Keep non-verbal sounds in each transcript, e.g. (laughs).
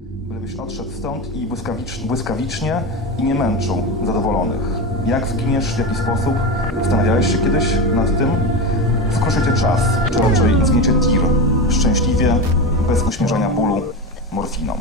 Bylebyś odszedł stąd i błyskawicz, błyskawicznie i nie męczył zadowolonych. Jak zginiesz, w jaki sposób? Zastanawiałeś się kiedyś nad tym? Skruszy cię czas, czy raczej zgniecie tir, szczęśliwie, bez uśmierzania bólu, morfiną.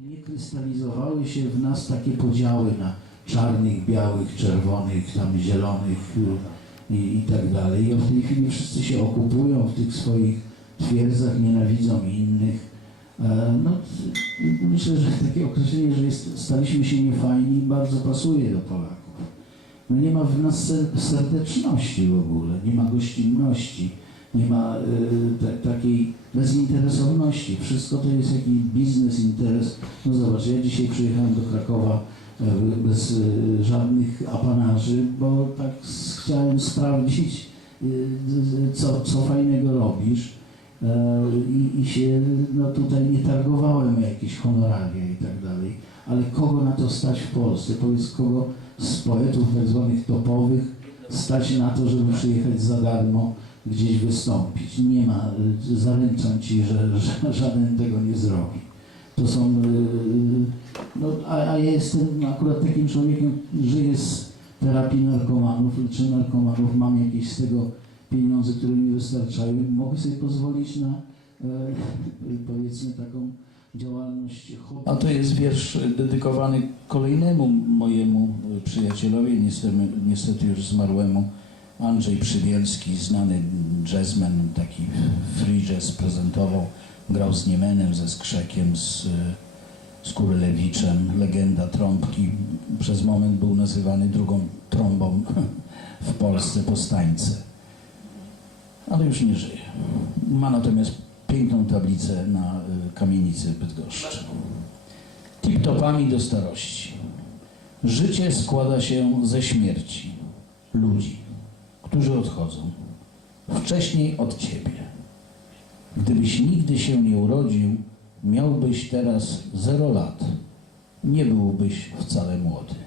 Nie krystalizowały się w nas takie podziały na czarnych, białych, czerwonych, tam zielonych y, i, i tak dalej. I w tej chwili wszyscy się okupują w tych swoich twierdzach, nienawidzą innych. E, No, myślę, że takie określenie, że jest, staliśmy się niefajni, bardzo pasuje do Polaków. No nie ma w nas ser- serdeczności w ogóle, nie ma gościnności, nie ma y, ta, takiej bezinteresowności. Wszystko to jest jakiś biznes, interes. No zobacz, ja dzisiaj przyjechałem do Krakowa bez y, żadnych apanarzy, bo tak chciałem sprawdzić, z- co, co fajnego robisz. E, I, I się no, tutaj nie targowałem jakieś honoraria i tak dalej. Ale kogo na to stać w Polsce? Powiedz, kogo z poetów tak zwanych topowych stać na to, żeby przyjechać za darmo gdzieś wystąpić. Nie ma, zaręczam Ci, że, że żaden tego nie zrobi. To są, no, a, a ja jestem akurat takim człowiekiem, żyję z terapii narkomanów, czy narkomanów, mam jakieś z tego pieniądze, które mi wystarczają, mogę sobie pozwolić na, e, powiedzmy, taką działalność hobby. A to jest wiersz dedykowany kolejnemu mojemu przyjacielowi, niestety, niestety już zmarłemu, Andrzej Przybielski, znany jazzman, taki free jazz prezentował, grał z Niemenem, ze Skrzekiem, z, z Kurylewiczem, legenda trąbki. Przez moment był nazywany drugą trąbą (laughs) w Polsce po Stańce. Ale już nie żyje. Ma natomiast piękną tablicę na y, kamienicy Bydgoszczy. Tip-topami do starości. Życie składa się ze śmierci ludzi, którzy odchodzą. Wcześniej od ciebie. Gdybyś nigdy się nie urodził, miałbyś teraz zero lat. Nie byłbyś wcale młody.